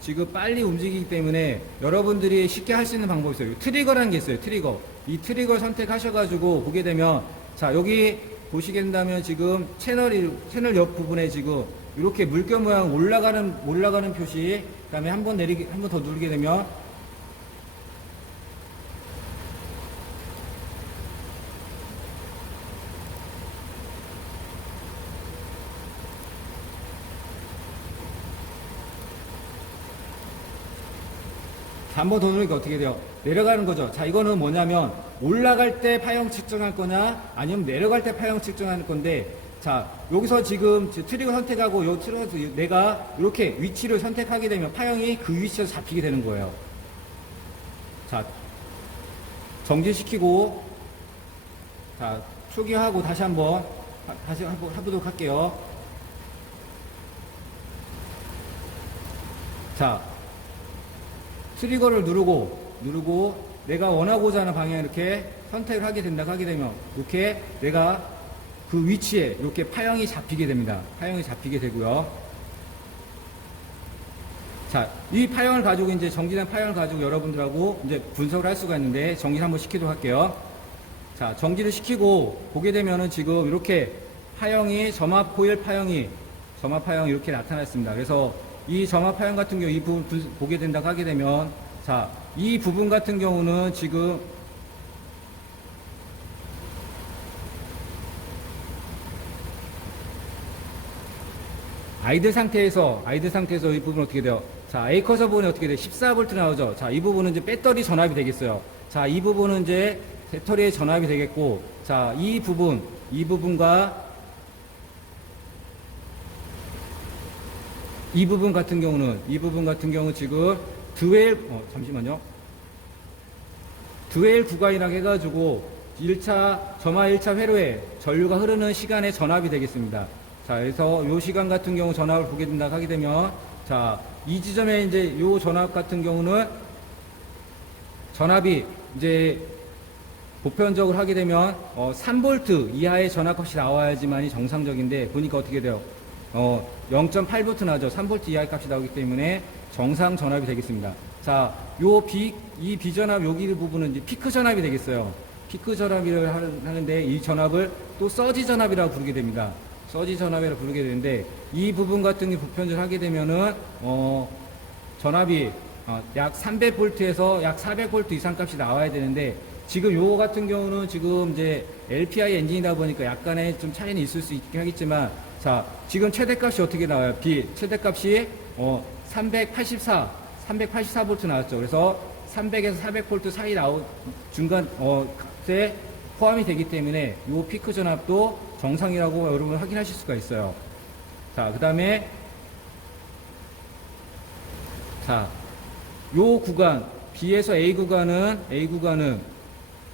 지금 빨리 움직이기 때문에 여러분들이 쉽게 할 수 있는 방법이 있어요. 트리거라는 게 있어요. 이 트리거를 선택하셔가지고 보게 되면, 자, 여기 보시게 된다면 지금 채널 옆 부분에 지금 이렇게 물결 모양 올라가는 표시, 그 다음에 한 번 더 누르게 되면 한 번 더 누르니까 어떻게 돼요? 내려가는 거죠. 자, 이거는 뭐냐면 올라갈 때 파형 측정할 거냐 아니면 내려갈 때 파형 측정할 건데, 자, 여기서 지금 트릭을 선택하고 요 트릭에서 내가 이렇게 위치를 선택하게 되면 파형이 그 위치에서 잡히게 되는 거예요. 자, 정지시키고, 자, 초기화하고 다시 한번 해보도록 할게요. 자, 트리거를 누르고 내가 원하고자 하는 방향 이렇게 선택을 하게 되면 이렇게 내가 그 위치에 이렇게 파형이 잡히게 됩니다. 파형이 잡히게 되고요. 자, 이 파형을 가지고 이제 정지된 파형을 가지고 여러분들하고 이제 분석을 할 수가 있는데 정리를 한번 시키도록 할게요. 자, 정지를 시키고 보게 되면은 지금 이렇게 파형이 점압 코일 파형이 이렇게 나타났습니다. 그래서 이 점압 파형 같은 경우 이 부분 보게 된다고 하게 되면 자, 이 부분 같은 경우는 지금 아이들 상태에서 이 부분 어떻게 돼요? 자, A 커서 부분이 어떻게 돼요? 14V 나오죠. 자, 이 부분은 이제 배터리 전압이 되겠어요. 자, 이 부분은 이제 배터리의 전압이 되겠고, 자, 이 부분과 이 부분 같은 경우는 지금 잠시만요. 드웰 구간이라고 해가지고 1차, 점화 1차 회로에 전류가 흐르는 시간의 전압이 되겠습니다. 자, 그래서 요 시간 같은 경우 전압을 보게 된다 하게 되면, 자, 이 지점에 이제 요 전압 같은 경우는 전압이 이제 보편적으로 하게 되면 3V 이하의 전압값이 나와야지만이 정상적인데 보니까 어떻게 돼요? 0.8V 나죠. 3V 이하의 값이 나오기 때문에 정상 전압이 되겠습니다. 자, 이 비전압 여기 부분은 이제 피크 전압이 되겠어요. 피크 전압을 하는데 이 전압을 또 서지 전압이라고 부르게 됩니다. 서지 전압이라고 부르게 되는데 이 부분 같은 게 보편적으로 하게 되면은 전압이 약 300V에서 약 400V 이상 값이 나와야 되는데 지금 요거 같은 경우는 지금 이제 LPI 엔진이다 보니까 약간의 좀 차이는 있을 수 있긴 하겠지만 자, 지금 최대값이 어떻게 나와요? 최대값이 384V 나왔죠. 그래서 300에서 400V 사이 중간 값에 포함이 되기 때문에 요 피크 전압도 정상이라고 여러분 확인하실 수가 있어요. 자, 그 다음에 자, 요 구간 B에서 A 구간은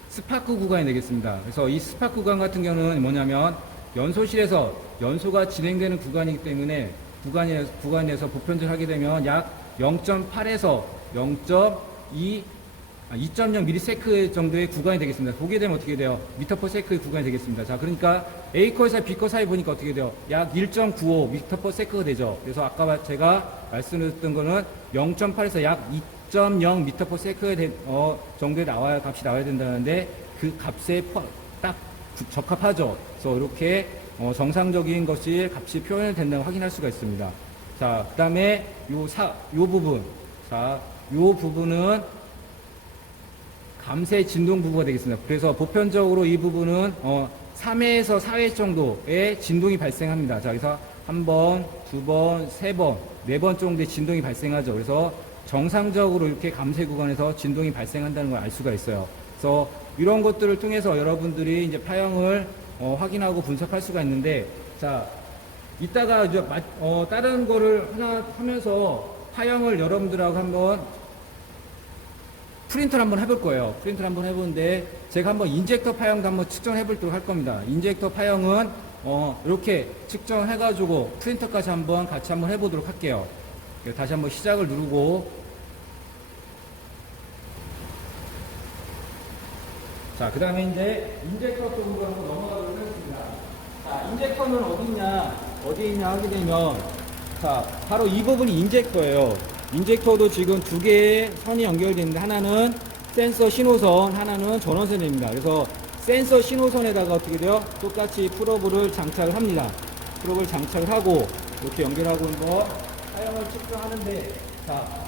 스파크 구간이 되겠습니다. 그래서 이 스파크 구간 같은 경우는 뭐냐면 연소실에서 연소가 진행되는 구간이기 때문에 구간에서 보편적으로 하게 되면 약 0.8에서 2.0ms 정도의 구간이 되겠습니다. 보게 되면 어떻게 돼요? 미터/세크의 구간이 되겠습니다. 자, 그러니까 A커에서 B커 사이 보니까 어떻게 돼요? 약 1.95 미터/세크가 되죠. 그래서 아까 제가 말씀드렸던 거는 0.8에서 약 2.0 미터/세크 정도의 값이 나와야 된다는데 그 값에 딱 적합하죠. 그래서 이렇게 정상적인 것이 값이 표현된다고 확인할 수가 있습니다. 자, 그 다음에 요 부분. 자, 요 부분은 감쇄 진동 부부가 되겠습니다. 그래서 보편적으로 이 부분은 3회에서 4회 정도의 진동이 발생합니다. 자, 그래서 한 번, 두 번, 세 번, 네 번 정도의 진동이 발생하죠. 그래서 정상적으로 이렇게 감쇄 구간에서 진동이 발생한다는 걸 알 수가 있어요. 그래서 이런 것들을 통해서 여러분들이 이제 파형을 확인하고 분석할 수가 있는데, 자, 이따가 이제 다른 거를 하나 하면서 파형을 여러분들하고 한번 프린터를 한번 해볼 거예요. 프린터를 한번 해보는데 제가 한번 인젝터 파형도 한번 측정해 보도록 할 겁니다. 인젝터 파형은 이렇게 측정해가지고 프린터까지 한번 같이 한번 해보도록 할게요. 다시 한번 시작을 누르고, 자, 그 다음에 이제 인젝터 쪽으로 한번 넘어가도록 하겠습니다. 자, 인젝터는 어디 있냐 하게 되면, 자, 바로 이 부분이 인젝터예요. 인젝터도 지금 두 개의 선이 연결되어 있는데 하나는 센서 신호선, 하나는 전원선입니다. 그래서 센서 신호선에다가 어떻게 돼요? 똑같이 프로브를 장착을 합니다. 프로브를 장착을 하고 이렇게 연결하고 있는 거 파형을 측정하는데, 자,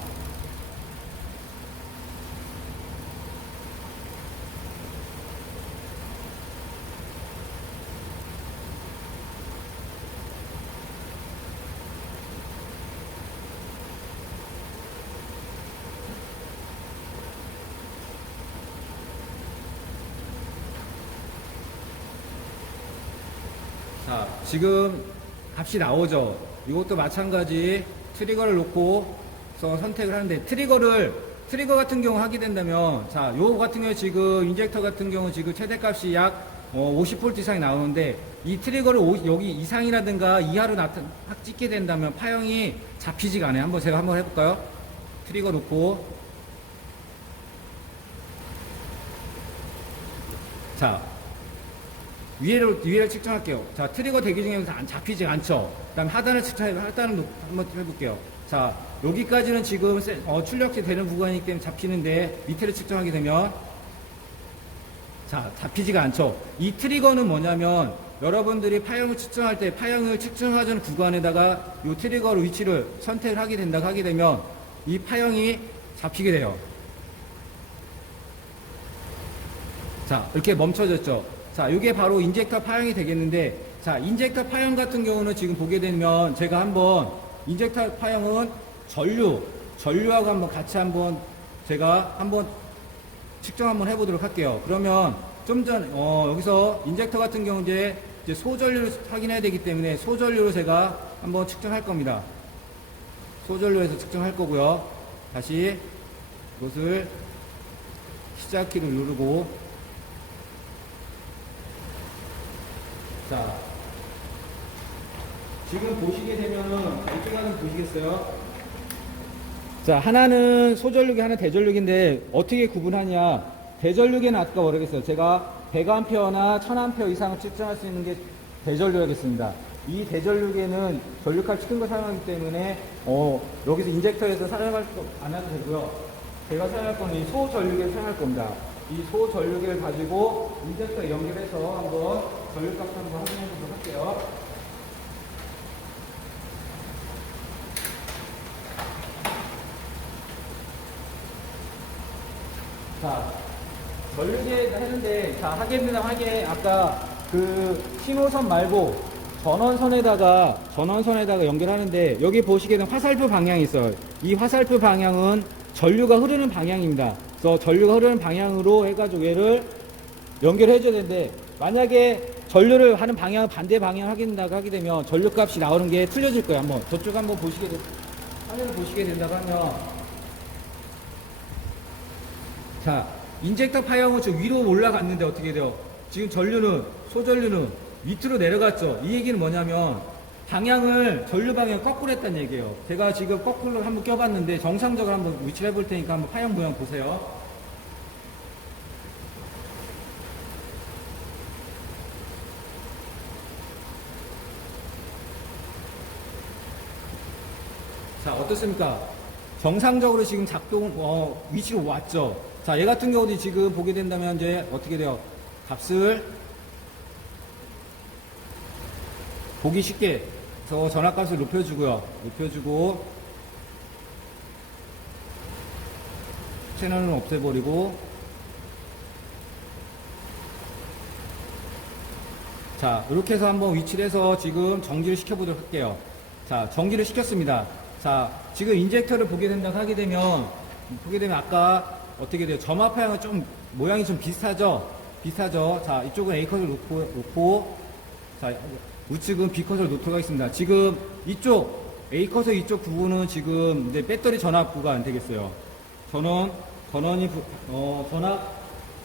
자, 지금 값이 나오죠. 이것도 마찬가지 트리거를 놓고 선택을 하는데 트리거 같은 경우 하게 된다면, 자, 요 같은 경우 지금 인젝터 같은 경우 지금 최대값이 약 50V 이상이 나오는데, 이 트리거를 여기 이상이라든가 이하로 확 찍게 된다면 파형이 잡히지가 않아요. 제가 한번 해볼까요? 트리거 놓고, 자, 위에를 측정할게요. 자, 트리거 대기 중에서 잡히지 않죠. 그 다음 하단을 하단을 한번 해볼게요. 자, 여기까지는 지금 출력이 되는 구간이기 때문에 잡히는데, 밑에를 측정하게 되면, 자, 잡히지가 않죠. 이 트리거는 뭐냐면, 여러분들이 파형을 측정할 때, 파형을 측정하는 구간에다가 이 트리거로 위치를 선택을 하게 된다고 하게 되면, 이 파형이 잡히게 돼요. 자, 이렇게 멈춰졌죠. 자, 이게 바로 인젝터 파형이 되겠는데, 자, 인젝터 파형 같은 경우는 지금 보게 되면, 제가 한번, 인젝터 파형은 전류하고 한번 같이 제가 한번 측정 한번 해보도록 할게요. 그러면 여기서 인젝터 같은 경우 이제 소전류를 확인해야 되기 때문에 소전류로 제가 한번 측정할 겁니다. 소전류에서 측정할 거고요. 다시 이것을 시작키를 누르고, 자, 지금 보시게 되면은 이쪽에 한번 보시겠어요? 자, 하나는 소전류기, 하나는 대전류기인데 어떻게 구분하냐? 대전류기는 아까 모르겠어요. 제가 100A나 1000A 이상을 측정할 수 있는 게 대전류겠습니다. 이 대전류기는 전류값 큰 거 사용하기 때문에 여기서 인젝터에서 사용할 거 안 해도 되고요. 제가 사용할 거는 이 소전류기를 사용할 겁니다. 이 소전류기를 가지고 인젝터에 연결해서 한번 전류값 한번 확인해 보도록 할게요. 자, 전류기 했는데, 자, 하게, 아까 그 신호선 말고 전원선에다가 연결하는데, 여기 보시게 되면 화살표 방향이 있어요. 이 화살표 방향은 전류가 흐르는 방향입니다. 그래서 전류가 흐르는 방향으로 해가지고 얘를 연결해줘야 되는데, 만약에 전류를 하는 방향, 반대 방향을 하게 되면 전류 값이 나오는 게 틀려질 거예요. 저쪽 한번 화면을 보시게 된다고 하면, 자, 인젝터 파형은 저 위로 올라갔는데 어떻게 돼요? 지금 소전류는 밑으로 내려갔죠. 이 얘기는 뭐냐면, 전류 방향 거꾸로 했다는 얘기예요. 제가 지금 거꾸로 한번 껴봤는데, 정상적으로 한번 위치를 해볼 테니까 한번 파형 모양 보세요. 자, 어떻습니까? 정상적으로 지금 위치로 왔죠. 자, 얘 같은 경우도 지금 보게 된다면 이제 어떻게 돼요? 값을 보기 쉽게 해서 전압값을 높여주고 채널은 없애버리고, 자, 이렇게 해서 한번 위치를 해서 지금 정지를 시켜보도록 할게요. 자, 정지를 시켰습니다. 자, 지금 인젝터를 보게 된다고 하게 되면 아까 어떻게 돼요? 점화 파형은 좀 모양이 좀 비슷하죠? 자, 이쪽은 A컷을 놓고, 자, 우측은 B컷을 놓도록 하겠습니다. 지금 A컷의 이쪽 부분은 지금 이제 배터리 전압 구간 되겠어요.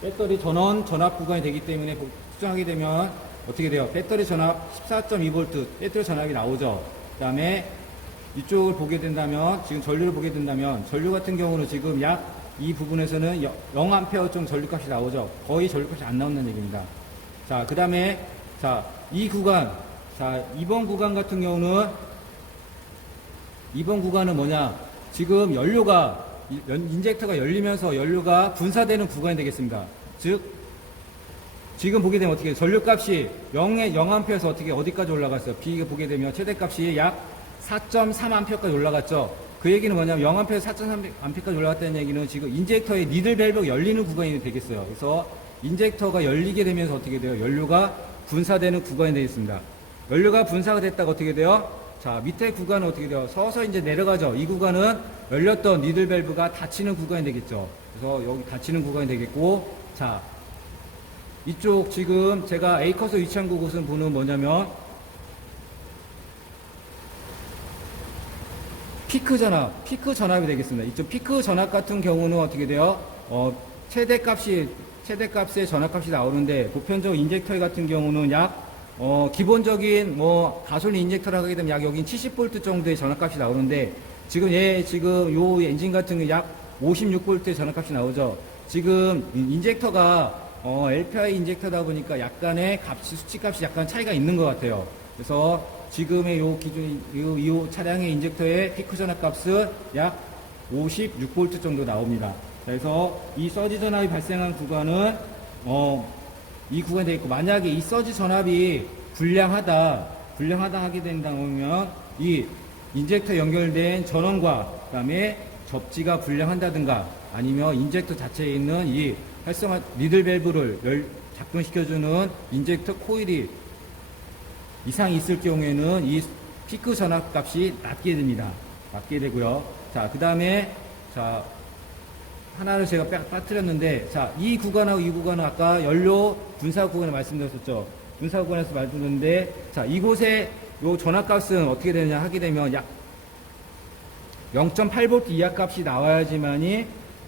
배터리 전압 구간이 되기 때문에 측정하게 되면 어떻게 돼요? 배터리 전압 14.2V 배터리 전압이 나오죠. 그 다음에 이쪽을 보게 된다면, 지금 전류를 보게 된다면, 전류 같은 경우는 지금 약 이 부분에서는 0A 좀 전류값이 나오죠. 거의 전류값이 안 나온다는 얘기입니다. 자, 그 다음에, 자, 이 구간, 자, 이번 구간 같은 경우는, 이번 구간은 뭐냐? 지금 인젝터가 열리면서 연료가 분사되는 구간이 되겠습니다. 즉, 지금 보게 되면 어떻게, 전류값이 0A에서 어디까지 올라갔어요? B 보게 되면 최대값이 약 4.3A까지 올라갔죠. 그 얘기는 뭐냐면 0A에서 4.3A까지 올라갔다는 얘기는 지금 인젝터의 니들 밸브가 열리는 구간이 되겠어요. 그래서 인젝터가 열리게 되면서 어떻게 돼요? 연료가 분사되는 구간이 되겠습니다. 연료가 분사가 됐다가 어떻게 돼요? 자, 밑에 구간은 어떻게 돼요? 서서 이제 내려가죠. 이 구간은 열렸던 니들 밸브가 닫히는 구간이 되겠죠. 그래서 여기 닫히는 구간이 되겠고, 자, 이쪽 지금 제가 A컷을 위치한 곳은 보는 뭐냐면, 피크 전압이 되겠습니다. 이쪽 피크 전압 같은 경우는 어떻게 돼요? 최대값의 전압값이 나오는데, 보편적 인젝터 같은 경우는 기본적인 가솔린 인젝터라고 하게 되면 약 여긴 70V 정도의 전압값이 나오는데, 지금 요 엔진 같은 경우 약 56V의 전압값이 나오죠. 지금 인젝터가 LPI 인젝터다 보니까 약간의 수치값이 약간 차이가 있는 것 같아요. 그래서 지금의 요 차량의 인젝터의 피크 전압값은 약 56V 정도 나옵니다. 그래서 이 서지 전압이 발생한 구간은 이 구간이 되어 있고, 만약에 이 서지 전압이 불량하다 하게 된다면 이 인젝터 연결된 전원과 그다음에 접지가 불량한다든가, 아니면 인젝터 자체에 있는 이 활성화 리들 밸브를 작동시켜주는 인젝터 코일이 이상이 있을 경우에는 이 피크 전압 값이 낮게 됩니다. 낮게 되고요. 자, 그 다음에 하나를 제가 빠뜨렸는데, 이 구간하고 이 구간은 아까 연료 분사 구간에 말씀드렸었죠. 분사 구간에서 말씀드렸는데, 이곳에 요 전압값은 어떻게 되느냐 하게 되면 약 0.8V 이하 값이 나와야지만이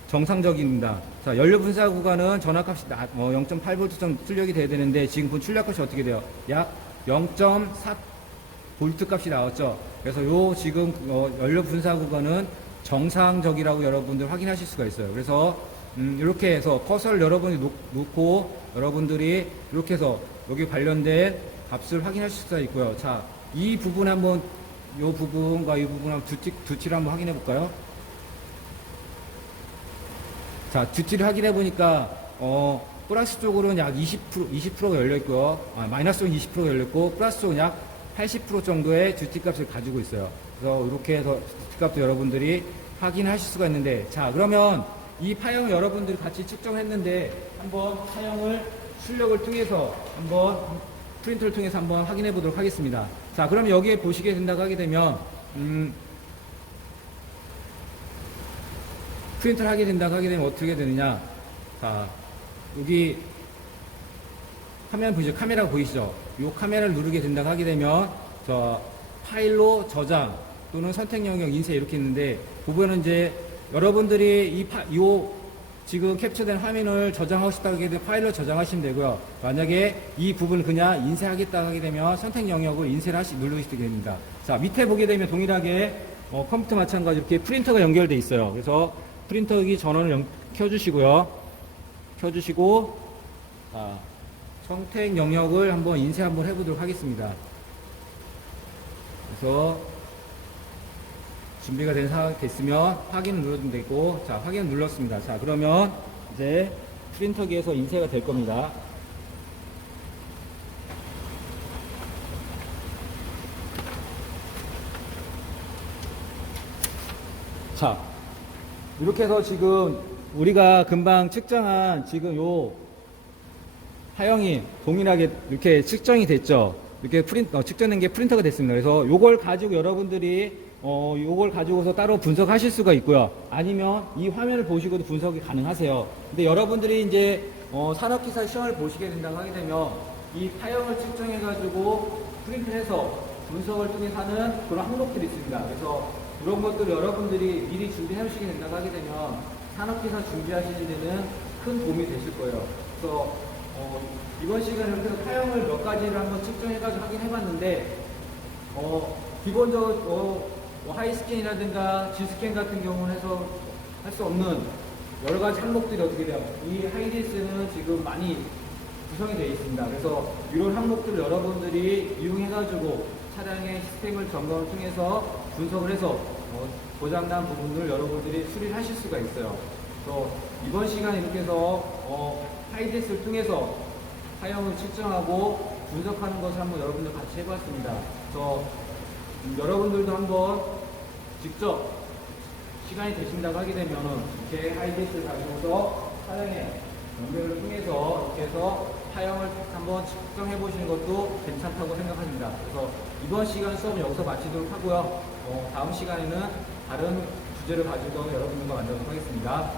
정상적입니다. 연료 분사 구간은 전압값이 0.8V 정도 출력이 돼야 되는데, 지금 본 출력값이 어떻게 돼요? 약 0.4V 값이 나왔죠. 그래서 지금 연료 분사 구간은 정상적이라고 여러분들 확인하실 수가 있어요. 그래서 이렇게 해서 커서를 여러분이 놓고 여러분들이 이렇게 해서 여기 관련된 값을 확인하실 수가 있고요. 자, 이 부분 한번 이 부분과 이 부분 한번 두치를 한번 확인해 볼까요? 자, 두치를 확인해 보니까 플러스 쪽으로는 약 20%가 열려 있고요. 마이너스 쪽은 20%가 열려 있고, 플러스 쪽은 약 80% 정도의 듀티 값을 가지고 있어요. 그래서 이렇게 해서 듀티 값도 여러분들이 확인하실 수가 있는데, 자, 그러면 이 파형을 여러분들이 같이 측정했는데, 한번 파형을 출력을 통해서 한번 프린터를 통해서 한번 확인해 보도록 하겠습니다. 자, 그럼 여기에 보시게 된다고 하게 되면 프린터를 하게 된다고 하게 되면 어떻게 되느냐. 자, 여기 화면 보이죠? 카메라 보이시죠? 이 카메라를 누르게 된다고 하게 되면 파일로 저장 또는 선택 영역 인쇄 이렇게 있는데, 그 부분은 이제 여러분들이 지금 캡처된 화면을 저장하고 싶다고 하게 되면 파일로 저장하시면 되고요. 만약에 이 부분을 그냥 인쇄하겠다 하게 되면 선택 영역을 인쇄를 누르시게 됩니다. 자, 밑에 보게 되면 동일하게 컴퓨터 마찬가지로 이렇게 프린터가 연결되어 있어요. 그래서 프린터기 전원을 켜주시고요. 켜주시고, 선택 영역을 한번 인쇄 한번 해보도록 하겠습니다. 그래서 준비가 된 상황이 됐으면 확인을 눌러주면 되고, 자, 확인을 눌렀습니다. 자, 그러면 이제 프린터기에서 인쇄가 될 겁니다. 자, 이렇게 해서 지금 우리가 금방 측정한 지금 요 파형이 동일하게 이렇게 측정이 됐죠. 이렇게 측정된 게 프린터가 됐습니다. 그래서 요걸 가지고 여러분들이 요걸 가지고서 따로 분석하실 수가 있고요. 아니면 이 화면을 보시고도 분석이 가능하세요. 근데 여러분들이 이제 산업기사 시험을 보시게 된다고 하게 되면 이 파형을 측정해가지고 프린트해서 분석을 통해서 하는 그런 항목들이 있습니다. 그래서 이런 것들을 여러분들이 미리 준비해 주시게 된다고 하게 되면 산업기사 준비하시는 데는 큰 도움이 되실 거예요. 그래서 이번 시간에 이렇게 해서 파형을 몇 가지를 한번 측정해가지고 확인해 봤는데, 기본적으로 하이스캔이라든가 G스캔 같은 경우는 해서 할 수 없는 여러 가지 항목들이 어떻게 돼요? 이 하이디스는 지금 많이 구성이 되어 있습니다. 그래서 이런 항목들을 여러분들이 이용해가지고 차량의 시스템을 점검을 통해서 분석을 해서 고장난 부분을 여러분들이 수리를 하실 수가 있어요. 그래서 이번 시간에 이렇게 해서 하이디스를 통해서 파형을 측정하고 분석하는 것을 한번 여러분들 같이 해봤습니다. 그래서 여러분들도 한번 직접 시간이 되신다고 하게 되면은 이렇게 하이디스를 가지고서 차량의 연결을 통해서 이렇게 해서 파형을 한번 측정해 보시는 것도 괜찮다고 생각합니다. 그래서 이번 시간 수업은 여기서 마치도록 하고요. 다음 시간에는 다른 주제를 가지고 여러분들과 만나도록 하겠습니다.